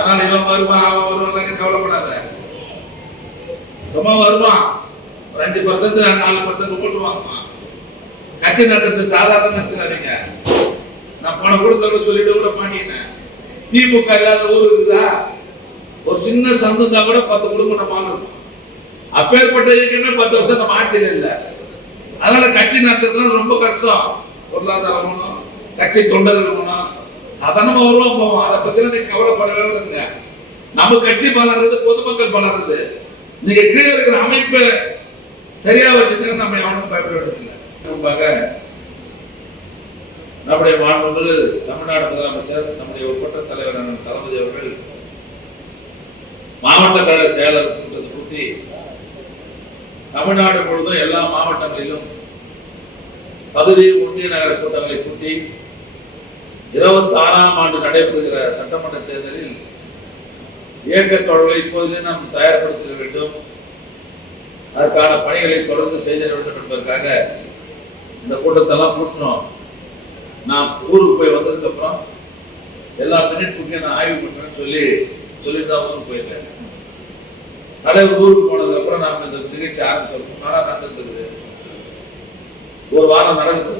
அதனால இவன் வருவான் அவன் வருவான் கவலைப்படாத. சும்மா வருவான். ஒரு அஞ்சு பர்சன்ட் நாலு பர்சன்ட் ஓட்டு வாங்குவான் கட்சி நடத்துறது சாதாரண நடத்துறாதீங்க. நான் போன கூட சொல்லிட்டு கூட மாட்டேன் திமுக இல்லாத ஊர் இருக்குதா? ஒரு சின்ன சந்தா கூட பத்து குடும்பம் நம்ம இருக்கும் அப்பேற்பட்ட இயக்கமே பத்து வருஷம் நம்ம ஆட்சியில் இல்லை. அதனால கட்சி நடத்துறதுலாம் ரொம்ப கஷ்டம். பொருளாதாரம் கட்சி தொண்டர்கள் வேணும் சாதாரணமா போவோம் அதை பத்தி நீங்க கவலைப்படவே இல்லைங்க நம்ம கட்சி பலருது பொதுமக்கள் பலருது நீங்க கீழே இருக்கிற அமைப்பு சரியா வச்சுட்டு நம்ம எவனும் பயப்பட வேண்டியதில்லை நம்முடைய மாண்புமிகு தமிழ்நாடு முதலமைச்சர் நம்முடைய ஒப்பற்ற தலைவர் தளபதி அவர்கள் மாவட்ட கழக செயலர் கூட்டத்தை கூட்டி தமிழ்நாடு முழுவதும் எல்லா மாவட்டங்களிலும் பகுதி ஒன்றிய நகர கூட்டங்களை கூட்டி இருபத்தி ஆறாம் ஆண்டு நடைபெறுகிற சட்டமன்ற தேர்தலில் இயக்க தொடர்களை இப்போதிலே நாம் தயார்படுத்த வேண்டும். அதற்கான பணிகளை தொடர்ந்து செய்திட வேண்டும் என்பதற்காக இந்த கூட்டத்தெல்லாம் கூட்டினோம். நான் ஊருக்கு போய் வந்ததுக்கு அப்புறம் எல்லா மினிட் புக்கையும் நான் ஆய்வு பண்றேன்னு சொல்லி சொல்லிட்டு தான் ஊருக்கு போயிருக்கேன். தலைவர் ஊருக்கு போனதுக்கு அப்புறம் நாம இந்த நிகழ்ச்சி ஆரம்பிச்சோம் நாடா நடந்திருக்குது ஒரு வாரம் நடந்தது.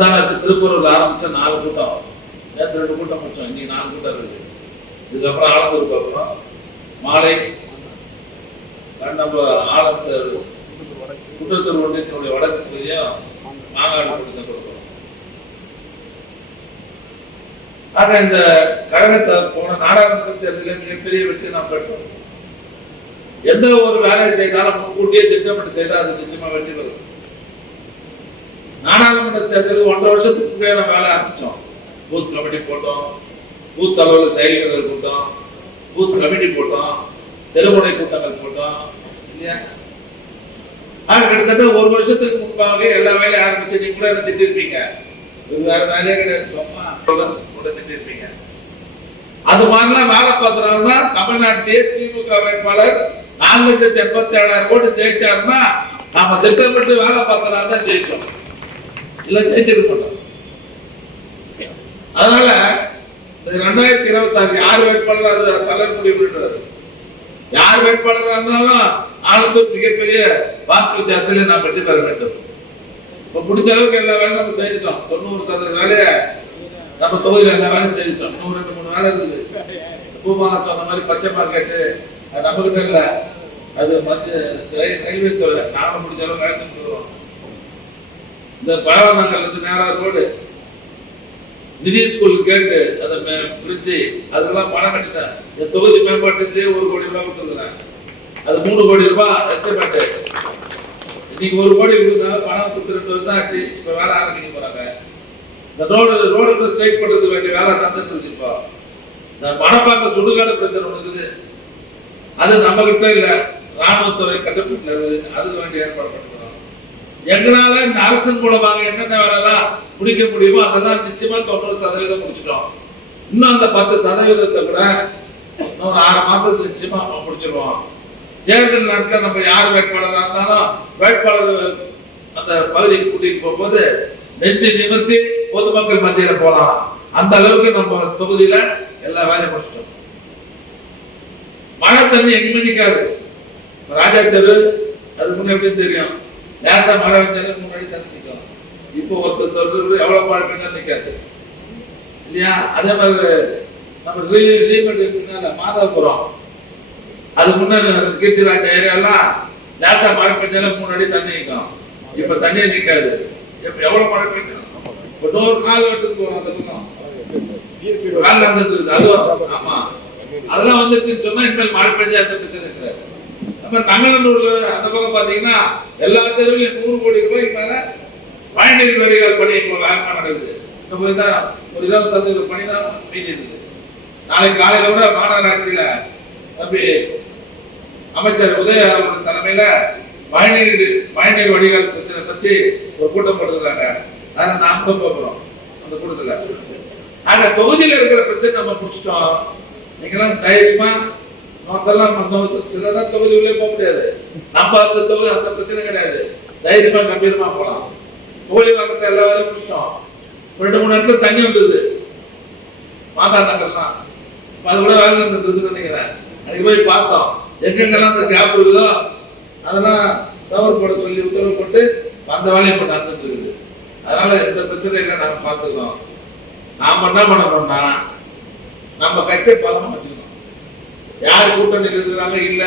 முந்தானத்து திருப்பூர்ல ஆரம்பிச்ச நாலு கூட்டம் நேற்று ரெண்டு கூட்டம் முடிச்சோம். இன்னைக்கு நாலு கூட்டம் இருக்கு. இதுக்கப்புறம் ஆலத்தூருக்கு அப்புறம் மாலை நம்ம ஆலந்த குற்றத்தூர் ஒன்றியத்தினுடைய வடக்கு பகுதியும் மாங்காடு கூட்டத்தை கொடுக்கிறோம். ஆக இந்த கழகத்தை போன நாடாளுமன்ற தேர்தலில் மிகப்பெரிய வெற்றி நாம் பெற்றோம். எந்த ஒரு வேலையை செய்தாலும் முன்கூட்டியே திட்டமிட்டு செய்தால் அது நிச்சயமா வெற்றி பெறும். நாடாளுமன்ற தேர்தலுக்கு ஒன்றரை வருஷத்துக்கு முன்னே நம்ம வேலை ஆரம்பிச்சோம். பூத் கமிட்டி போட்டோம். பூத் அளவில் செயல்கள் கூட்டம் பூத் கமிட்டி போட்டோம். தெருமுனை கூட்டங்கள் போட்டோம். இல்லையா? ஆக கிட்டத்தட்ட ஒரு வருஷத்துக்கு முன்பாக எல்லா வேலையும் ஆரம்பிச்சு நீங்க கூட என்ன திட்டிருப்பீங்க? இது வேற வேலையே கிடையாது சும்மா கூட திட்டிருப்பீங்க. அது மாதிரிலாம் வேலை பார்த்தனால தான் தமிழ்நாட்டிலேயே திமுக வேட்பாளர் நாலு லட்சத்தி எண்பத்தி ஏழாயிரம் கோடி ஜெயிச்சாருன்னா நாம திட்டமிட்டு வேலை பார்த்தனால தான் ஜெயிச்சோம். இல்ல ஜெயிச்சிருக்க மாட்டோம் அதனால ரெண்டாயிரத்தி இருபத்தி ஆறு யார் வேட்பாளர் அது தலைவர் முடிவு யார் வேட்பாளராக இருந்தாலும் ஆளுநர் மிகப்பெரிய வாக்கு வித்தியாசத்திலே நாம் வெற்றி பெற வேண்டும். இப்போ முடிஞ்ச அளவுக்கு எல்லா வேலையும் நம்ம செஞ்சுட்டோம் தொண்ணூறு சதவீத வேலையை நம்ம தொகுதியில் எல்லா வேலையும் செஞ்சுட்டோம் இன்னும் ரெண்டு மூணு வேலை இருக்குது. பூமாலா சொன்ன மாதிரி பச்சை மார்க்கெட்டு அது நம்ம கிட்ட இல்ல. அது மத்திய ரயில்வே துறை. நாம முடிஞ்ச அளவுக்கு வேலை செஞ்சுருவோம் இந்த பழவனங்கள்ல நேராக ரோடு நிதி ஸ்கூல் கேட்டு அதை பிரிச்சு அதெல்லாம் பணம் கட்டிட்டேன். இந்த தொகுதி மேம்பாட்டுக்கு ஒரு கோடி ரூபாய் கொடுத்துருந்தேன். அது மூணு கோடி ரூபாய் எஸ்டிமேட்டு இன்னைக்கு ஒரு கோடி கொடுத்தா பணம் கொடுத்து ரெண்டு வருஷம் ஆச்சு. இப்போ வேலை ஆரம்பிக்க போறாங்க. இந்த ரோடு ரோடு ஸ்ட்ரைட் பண்ணுறதுக்கு வேண்டிய வேலை நடந்துட்டு இருக்கு இப்போ இந்த பார்க்க சுடுகாடு பிரச்சனை ஒண்ணு இருக்குது. அது நம்ம கிட்ட இல்ல ராணுவத்துறை கட்டுப்பாட்டுல இருக்குது. அதுக்கு வேண்டிய ஏற்பாடு பண்ணுறோம் எங்களால இந்த அரசின் மூலமாக என்னென்ன வேலைலாம் முடிக்க முடியுமோ அதெல்லாம் நிச்சயமா தொண்ணூறு சதவீதம் முடிச்சிட்டோம். இன்னும் அந்த பத்து சதவீதத்தை கூட இன்னும் ஒரு ஆறு மாசத்துக்கு நிச்சயமா நம்ம முடிச்சிருவோம். தேர்தல் நேரத்தில் நம்ம யார் வேட்பாளராக இருந்தாலும் வேட்பாளர் அந்த பகுதிக்கு கூட்டிட்டு போகும்போது நெஞ்சு நிமிர்த்தி பொதுமக்கள் மத்தியில போலாம். அந்த அளவுக்கு நம்ம தொகுதியில எல்லா வேலையும் முடிச்சிட்டோம். மழை தண்ணி எங்கேயுமே நிற்காது ராஜா தெரு அது முன்னே எப்படின்னு தெரியும். லேசா மழை வச்சாலும் முன்னாடி தண்ணி நிற்கும். இப்போ ஒருத்தர் எவ்வளவு மழை பெய்ஞ்சாலும் நிக்காது இல்லையா? அதே மாதிரி நம்ம லீமெண்ட் பின்னால மாதாபுரம். அது முன்னாடி கீர்த்திராஜ் ஏரியாலாம் லேசா மழை பெய்ஞ்சாலும் முன்னாடி தண்ணி நிற்கும். இப்ப தண்ணியே நிக்காது இப்ப எவ்வளவு மழை பெய்யும் இப்ப நூறு நாள் வீட்டுக்கு போகும் அந்த பக்கம். நடந்துட்டு அதுவும் ஆமா. அதெல்லாம் வந்துச்சுன்னு சொன்னா இனிமேல் மழை பெஞ்சா எந்த பிரச்சனை கிடையாது. நம்ம நங்கநல்லூர்ல அந்த பக்கம் பாத்தீங்கன்னா எல்லா தெருவிலையும் நூறு கோடி ரூபாய்க்கு மேல வாய்நீர் வடிகால் பணி இப்போ வேகமா நடக்குது. இந்த இதான் தான் ஒரு இருபது சதவீத பணி தான் இருக்குது நாளைக்கு காலையில கூட மாநகராட்சியில தம்பி அமைச்சர் உதய அவர்கள் தலைமையில மழைநீர் மழைநீர் வடிகால் பிரச்சனை பத்தி ஒரு கூட்டம் போடுறாங்க அதை நாம் தான் போகிறோம் அந்த கூட்டத்தில். ஆக தொகுதியில் இருக்கிற பிரச்சனை நம்ம முடிச்சிட்டோம். நீங்களாம் தைரியமா மொத்தெல்லாம் சின்னதாக தொகுதி உள்ளே போக முடியாது. நம்ம அந்த தொகுதி அந்த பிரச்சனை கிடையாது. தைரியமா கம்பீரமா போகலாம். கோழி வாக்கத்தை எல்லா வேலையும் பிடிச்சோம் ரெண்டு மூணு இடத்துல தண்ணி வந்தது. மாதா நகர் தான். அது கூட வேலை இருந்தது நினைக்கிறேன். அன்னைக்கு போய் பார்த்தோம். எங்கெங்கெல்லாம் அந்த கேப் இருக்குதோ அதெல்லாம் சவர் போட சொல்லி உத்தரவு போட்டு அந்த வேலையை இப்போ நடந்துட்டு இருக்குது அதனால எந்த பிரச்சனையும் இல்லை நாங்கள் பார்த்துக்கிறோம். நாம என்ன பண்ணணும்னா நம்ம கட்சியை பலமாக யார் கூட்டணியில் இருக்கிறாங்க? இல்ல.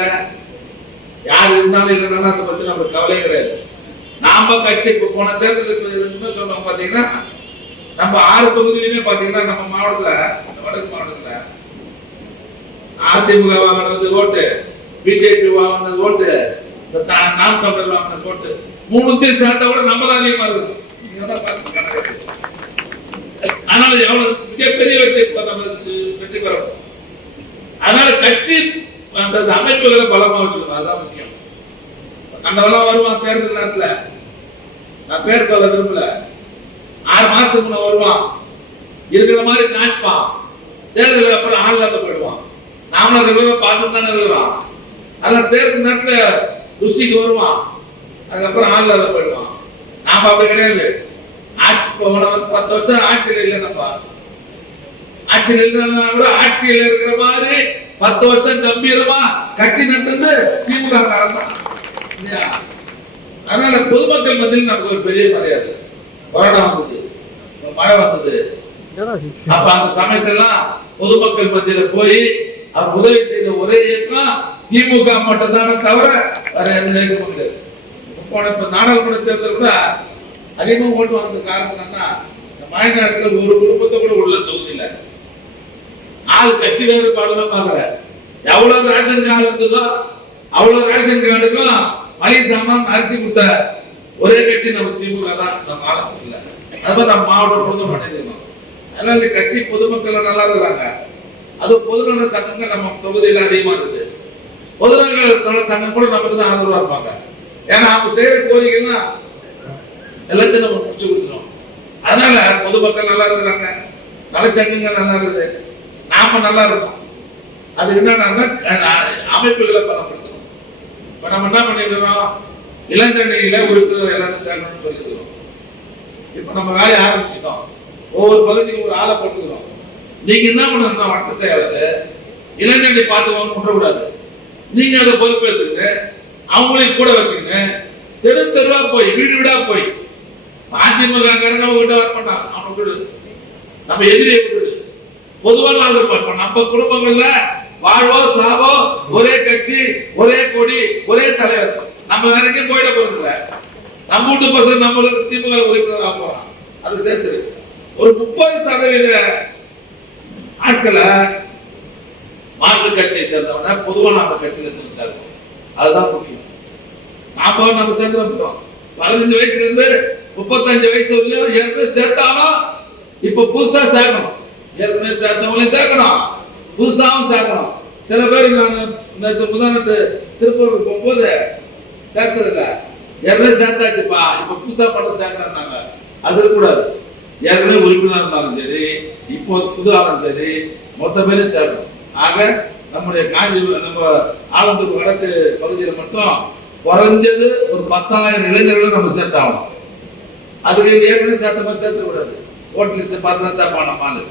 யார் இருந்தாலும் இல்லைனாலும் அதை பத்தி நமக்கு கவலை கிடையாது. நாம கட்சி இப்ப போன தேர்தலுக்கு சொன்னோம் பாத்தீங்கன்னா நம்ம ஆறு தொகுதியிலுமே பாத்தீங்கன்னா நம்ம மாவட்டத்துல வடக்கு மாவட்டத்துல அதிமுக வாங்கினது ஓட்டு பிஜேபி வாங்கினது ஓட்டு நாம் தமிழர் வாங்கினது ஓட்டு மூணுத்தையும் சேர்த்தா கூட நம்ம தான் அதிகமா இருக்கும். நீங்க தான் பார்த்து கணக்கு. எவ்வளவு மிகப்பெரிய வெற்றி இப்ப வெற்றி பெறணும். அதனால கட்சி அந்த அமைப்புகளை பலமா வச்சுக்கணும். அதுதான் முக்கியம். கண்டவெல்லாம் வருவான் தேர்தல் நேரத்துல. நான் பேர் சொல்ல விரும்பல ஆறு மாசத்துக்கு முன்ன வருவான். இருக்கிற மாதிரி காமிப்பான். தேர்தல் அப்புறம் ஆன்லைன்ல போயிடுவான். நாமளும் ரெகுலரா பார்த்து தானே இருக்கிறோம் அதான் தேர்தல் நேரத்துல ருசிக்கு வருவான். அதுக்கப்புறம் ஆன்லைன்ல போயிடுவான். நாம அப்படி கிடையாது. ஆட்சி போன பத்து வருஷம் ஆட்சியில் இல்லை நம்ம ஆட்சியில் இல்லைன்னா கூட ஆட்சியில் இருக்கிற மாதிரி பத்து வருஷம் கம்பீரமா கட்சி நடந்தது திமுக காரன் தான். இல்லையா? அதனால பொதுமக்கள் மத்தியில் நமக்கு ஒரு பெரிய மரியாதை. கொரோனா வந்தது மழை வந்தது. அப்ப அந்த சமயத்தெல்லாம் பொதுமக்கள் மத்தியில போய் அவர் உதவி செய்த ஒரே இயக்கம் திமுக மட்டும்தானே தவிர வேற எந்த இயக்கமும் கிடையாது போன இப்ப நாடாளுமன்ற தேர்தல் கூட அதிகமா ஓட்டு வந்த காரணம் என்னன்னா இந்த நேரத்தில் ஒரு குடும்பத்தை கூட உள்ள தொகுதியில ஆள் கட்சி வேறுபாடுலாம் பாக்குற எவ்வளவு ரேஷன் கார்டு இருந்ததோ அவ்வளவு ரேஷன் கார்டுக்கும் மளிகை சாமான் அரிசி கொடுத்த ஒரே கட்சி நம்ம திமுக தான். நம்ம மாவட்டத்தில் அது மாதிரி நம்ம மாவட்டம் பொருத்தம் மாட்டேங்கிறோம் அதனால இந்த கட்சி பொதுமக்கள் நல்லா இருக்கிறாங்க. அது பொதுநல சங்கங்கள் நம்ம தொகுதியில அதிகமா இருக்குது. பொதுநல சங்கம் கூட நமக்கு தான் ஆதரவா இருப்பாங்க. ஏன்னா அவங்க செய்யற கோரிக்கைலாம் எல்லாத்தையும் நம்ம முடிச்சு கொடுத்துரும் அதனால பொதுமக்கள் நல்லா இருக்கிறாங்க. நலச்சங்கங்கள் நல்லா இருக்குது. நாம நல்லா இருக்கும். அது என்னன்னா அமைப்புகளை பலப்படுத்தணும். இப்ப நம்ம என்ன பண்ணிடுறோம் இளந்தண்ணியில உறுப்பினர் எல்லாரும் சேரணும்னு சொல்லிக்கிறோம் இப்ப நம்ம வேலையை ஆரம்பிச்சிட்டோம். ஒவ்வொரு பகுதியும் ஒரு ஆளை போட்டுக்கிறோம். நீங்க என்ன பண்ணணும்? வட்ட செய்யறது. இளைஞர்களை பார்த்துக்கணும் விடக்கூடாது நீங்க அதை பொறுப்பேற்றுங்க அவங்களையும் கூட வச்சுக்கங்க தெரு தெருவா போய் வீடு வீடா போய் அதிமுக காரங்க வர மாட்டான் அவனை விடு. நம்ம எதிரியை விடு. பொதுவா நாள் இருப்போம். நம்ம குடும்பங்கள்ல வாழ்வோ சாவோ ஒரே கட்சி ஒரே கொடி ஒரே தலைவர். நம்ம வரைக்கும் போயிட போறது நம்ம வீட்டு பசங்க நம்மளுக்கு திமுக உறுப்பினராக போறோம் அது சேர்த்து. ஒரு முப்பது சதவீத ஆட்களை மாற்று கட்சியை சேர்ந்தவன பொதுவா நம்ம கட்சியில இருந்து அதுதான் முக்கியம். நாம நம்ம சேர்ந்து வந்துட்டோம். பதினஞ்சு வயசுல இருந்து முப்பத்தஞ்சு வயசு வரையும் ஏற்கனவே சேர்த்தாலும் இப்ப புதுசா சேர்க்கணும். ஏற்கனவே சேர்த்தவங்களையும் சேர்க்கணும். புதுசாவும் சேர்க்கணும். சில பேர் நான் இந்த முதலமைச்சர் திருப்பூருக்கு போகும்போது சேர்க்கறதுல ஏற்கனவே சேர்த்தாச்சுப்பா. இப்ப புதுசா படம் சேர்க்கறாங்க அது கூடாது ஏற்கனவே உறுப்பினர் இருந்தாலும் சரி இப்போ புது ஆளும் சரி மொத்த பேரும் சேரணும் ஆக நம்முடைய காஞ்சி நம்ம ஆலந்தூர் வடக்கு பகுதியில் மட்டும் குறைஞ்சது ஒரு பத்தாயிரம் இளைஞர்களை நம்ம சேர்த்தாகணும். அதுக்கு ஏற்கனவே சேர்த்த மாதிரி சேர்த்த கூடாது ஓட்டு லிஸ்ட் பார்த்து தான் சேர்ப்பான் நம்ம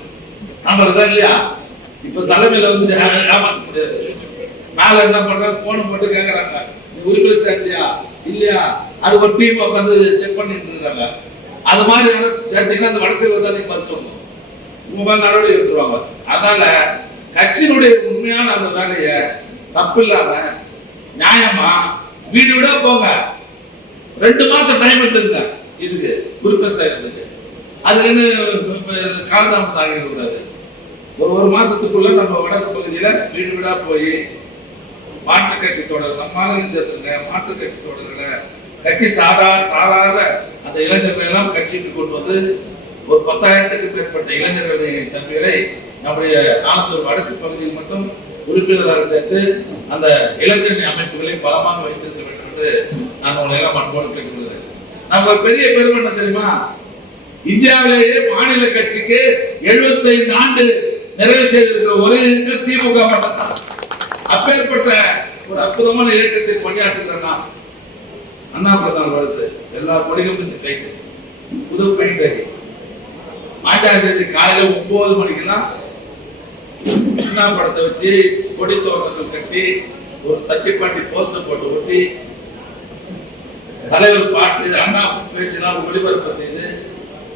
ஆளு இருக்கா இல்லையா? இப்ப தலைமையில வந்து ஏ- ஏமாத்த முடியாது மேல என்ன பண்றாங்க போன போட்டு கேக்குறாங்க. நீ சேர்த்தியா? இல்லையா? அது ஒரு டீம் உட்காந்து செக் பண்ணிட்டு இருக்காங்க. அது மாதிரி வேணா சேர்த்தீங்கன்னா அந்த வடக்கு தான் நீங்க பதில் சொல்லணும். உங்க மேல நடவடிக்கை எடுத்துருவாங்க. அதனால கட்சியினுடைய உண்மையான அந்த வேலையை தப்பு இல்லாம நியாயமா வீடு விட போங்க. ரெண்டு மாசம் டைம் எடுத்துங்க இதுக்கு குறிப்பிட்ட செய்யறதுக்கு. அது என்ன காலதாமதம் ஆகிடக்கூடாது ஒரு ஒரு மாசத்துக்குள்ள நம்ம வடக்கு பகுதியில வீடு வீடா போய் மாற்று கட்சி தொடர் நம்மளால சேர்த்துங்க மாற்று கட்சி தொடர்களை கட்சி சாதா சாதாத அந்த இளைஞர்களெல்லாம் கட்சிக்கு கொண்டு வந்து ஒரு பத்தாயிரத்துக்கு மேற்பட்ட இளைஞர்களின் தம்பிகளை நம்முடைய ஆனந்தூர் வடக்கு பகுதியில் மட்டும் உறுப்பினராக சேர்த்து அந்த இளைஞர் அமைப்புகளை பலமாக வைத்திருக்க வேண்டும் என்று நான் உங்களை எல்லாம் அன்போடு கேட்டுக்கொள்கிறேன். நம்ம பெரிய பெருமை என்ன தெரியுமா? இந்தியாவிலேயே மாநில கட்சிக்கு 75 ஆண்டு நிறைவு செய்திருக்கிற ஒரே இயக்கம் திமுக மட்டும்தான். அப்பேற்பட்ட ஒரு அற்புதமான இயக்கத்தை பணியாற்றுகிறேன்னா அண்ணா பிரதான் வாழ்த்து எல்லா கொடிகளும் இந்த கைது புது பெயிண்ட் மாஜா தேதி காலையில ஒன்பது மணிக்கெல்லாம் அண்ணா படத்தை வச்சு கொடி தோட்டங்கள் கட்டி ஒரு தட்டிப்பாட்டி போஸ்டர் போட்டு ஒட்டி தலைவர் பாட்டு அண்ணா பேச்செல்லாம் ஒளிபரப்பு செய்து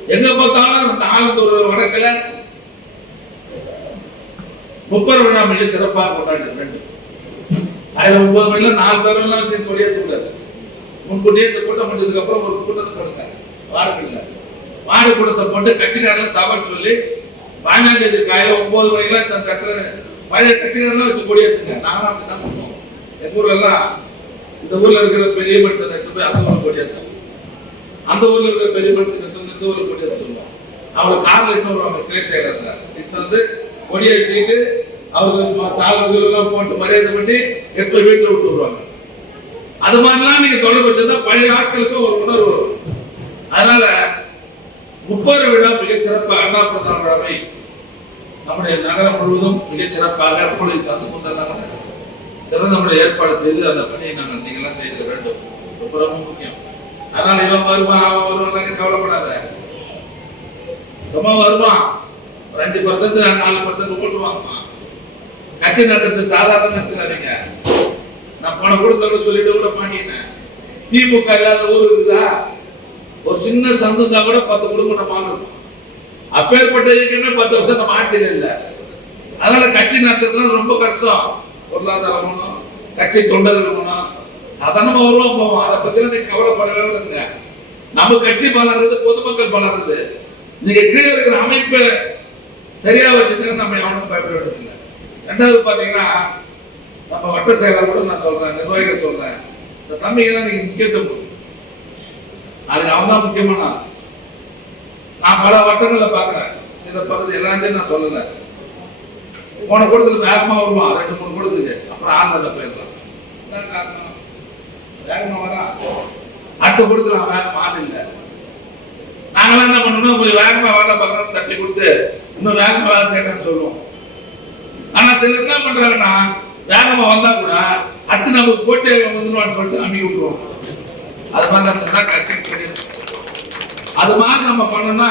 எங்க பார்த்தாலும் அந்த ஆலந்தூர் வடக்கில் முப்பது விழா மிக சிறப்பாக கொண்டாடி வேண்டும் அதுல ஒன்பது மணில நாலு பேர் எல்லாம் வச்சு கொடியேற்ற கூடாது முன்கூட்டியே இந்த கூட்டம் முடிஞ்சதுக்கு அப்புறம் ஒரு கூட்டத்தை போடுங்க வார்டுகள்ல வாடகை கூட்டத்தை போட்டு கட்சிக்காரர்கள் தவறு சொல்லி பதினஞ்சாம் தேதி காலையில ஒன்பது மணிக்கெல்லாம் இந்த கட்டுற பழைய கட்சிக்காரெல்லாம் வச்சு கொடியேற்றுங்க நாங்களும் அப்படிதான் பண்ணுவோம். எங்க ஊர்ல எல்லாம் இந்த ஊர்ல இருக்கிற பெரிய மனுஷன் எடுத்து போய் அந்த ஊர்ல கொடியேற்றோம் அந்த ஊர்ல இருக்கிற பெரிய மனுஷன் எடுத்து இந்த ஊர்ல கொடியேற்ற சொல்லுவோம் அவங்க கார்ல இட்டு வருவாங்க? கிளை செயலர் இட்டு வந்து கொடியை எடுத்துட்டு அவங்க போட்டு மரியாதை பண்ணி எடுத்து வீட்டில் வீட்டுல விட்டு வருவாங்க. அது மாதிரிலாம் நீங்க தொடர்பு வச்சிருந்தா பழைய ஆட்களுக்கு ஒரு உணர்வு வரும். அதனால முப்பது விழா மிக சிறப்பாக அண்ணா பிரதான விழாவை நம்முடைய நகரம் முழுவதும் மிக சிறப்பாக அப்பொழுது சந்து முந்ததாக சிறந்த முறையில் ஏற்பாடு செய்து அந்த பணியை நாங்கள் நீங்களாம் செய்து வேண்டும். ரொம்ப ரொம்ப முக்கியம். அதனால இவன் வருவான் அவன் வருவான் கவலைப்படாத. சும்மா வருவான். ரெண்டு பர்சன்ட் நாலு பர்சன்ட் ஓட்டுவாங்க கட்சி நடத்து சாதாரண நடத்துறாதீங்க. நான் போன கொடுத்த சொல்லிட்டு கூட மாட்டேன் திமுக இல்லாத ஊர் இருக்குதா? ஒரு சின்ன சந்தா கூட பத்து குடும்பம் நம்ம ஆளும் அப்பேற்பட்ட இயக்கமே பத்து வருஷம் நம்ம ஆட்சியில் இல்லை. அதனால கட்சி நடத்துறதுலாம் ரொம்ப கஷ்டம். பொருளாதாரம் வேணும் கட்சி தொண்டர் இருக்கணும் சாதாரணமா வருவோம் போவோம். அதை பத்தி நீங்க கவலைப்படவே இல்லைங்க. நம்ம கட்சி பலருது பொதுமக்கள் பலருது நீங்க கீழே இருக்கிற அமைப்பை சரியா வச்சுட்டு நம்ம எவனும் பயப்பட வேண்டியதில்லை ரெண்டாவது பார்த்தீங்கன்னா நம்ம வட்ட செயலர் கூட நான் சொல்றேன் நிர்வாகிகள் சொல்றேன். இந்த தம்பிகெல்லாம் நீங்க முக்கியத்துவம் அது அதுக்கு அவன் தான் முக்கியமான நான் பல வட்டங்களில் பார்க்குறேன். சில பகுதி எல்லாத்தையும் நான் சொல்லலை. போன கூடத்துல வேகமா வருமா? ரெண்டு மூணு கூடத்துக்கு அப்புறம் ஆறுதல போயிடலாம். வேகமாக வேகமா வரா? அடுத்த கொடுத்துலாம் வேகமாக வேகமா ஆள் இல்லை. நாங்களாம் என்ன பண்ணணும் கொஞ்சம் வேகமா வேலை பார்க்கணும் தட்டி கொடுத்து இன்னும் வேகமாக வேலை செய்யறேன்னு சொல்லுவோம் ஆனா சிலர் என்ன பண்றாங்கன்னா வேகமா வந்தா கூட அடுத்து நம்ம போட்டே வந்துடுவான்னு சொல்லிட்டு அனுப்பி விட்டுருவோம் அது மாதிரி தான் சொன்னா கட்சிக்கு பெரிய அது மாதிரி நம்ம பண்ணோம்னா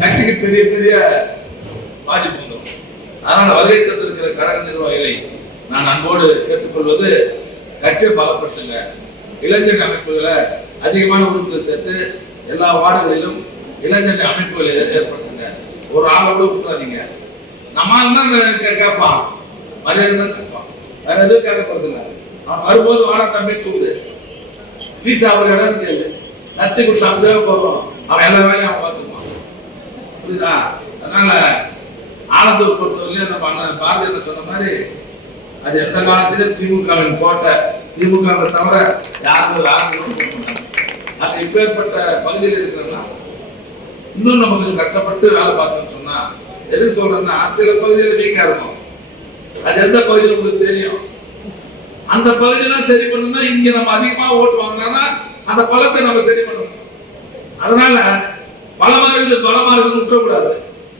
கட்சிக்கு பெரிய பெரிய பாதிப்பு வந்துடும் அதனால் வருகை தந்திருக்கிற கழக நிர்வாகிகளை நான் அன்போடு கேட்டுக்கொள்வது கட்சியை பலப்படுத்துங்க. இளைஞர் அமைப்புகளை அதிகமான உறுப்பினர் சேர்த்து எல்லா வார்டுகளிலும் இளைஞர் அமைப்புகளை ஏற்படுத்த ஒரு ஆளை கூட விட்டுறாதீங்க நம்மால் தான் கேட்பான். மரியாதை தான் கேட்பான். வேற எதுவும் கேட்கப்படுறதில்ல அவன் வரும்போது வாடா தம்பி தூக்குது பீஸா ஒரு இடம் செய்யுது நச்சு கொடுத்து அப்படியே போகிறோம் அவன் எல்லா வேலையும் அவன் பார்த்துக்குவான் புரியுதா? அதனால ஆனந்தூர் பொறுத்தவரையிலும் நம்ம அண்ணன் பாரதியார் சொன்ன மாதிரி அது எந்த காலத்திலும் திமுகவின் கோட்டை திமுகவை தவிர யாரும் யாரும் அது இப்பேற்பட்ட பகுதியில் இருக்கிறதெல்லாம் இன்னும் நம்ம கொஞ்சம் கஷ்டப்பட்டு வேலை பார்த்தோம்னு சொன்னா எதுக்கு சொல்றேன்னா சில பகுதியில் வீக்கா இருக்கும் அது எந்த பகுதியில் உங்களுக்கு தெரியும்? அந்த பகுதியெல்லாம் சரி பண்ணணும்னா இங்க நம்ம அதிகமா ஓட்டு வாங்கினாதான் அந்த பலத்தை நம்ம சரி பண்ணணும். அதனால பலமா இருக்குது பலமா இருக்குது விட்டுறக்கூடாது.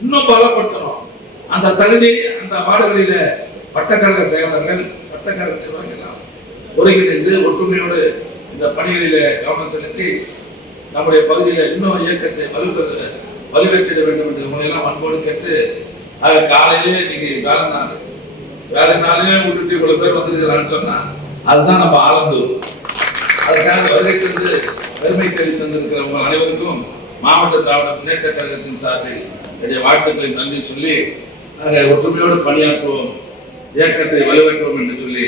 இன்னும் பலப்படுத்தணும். அந்த தகுதி அந்த வார்டுகளில பட்டக்கழக செயலாளர்கள் பட்டக்கழக நிர்வாகிகள் ஒருங்கிணைந்து ஒற்றுமையோடு இந்த பணிகளில கவனம் செலுத்தி நம்முடைய பகுதியில இன்னும் இயக்கத்தை வலுப்பெற வலுவேற்றிட வேண்டும் என்று உங்களை அன்போடு கேட்டு ஆக காலையிலே இன்னைக்கு வேலை நாள். வேலை நாளிலே விட்டுட்டு இவ்வளவு பேர் வந்திருக்கிறான்னு சொன்னா அதுதான் நம்ம ஆலந்தூர். அதுக்காக வருகை தந்து பெருமை கல்வி தந்திருக்கிற உங்கள் அனைவருக்கும் மாவட்ட திராவிட முன்னேற்ற கழகத்தின் சார்பில் என்னுடைய வாழ்த்துக்களை நன்றி சொல்லி நாங்கள் ஒற்றுமையோடு பணியாற்றுவோம். இயக்கத்தை வலுவேற்றுவோம் என்று சொல்லி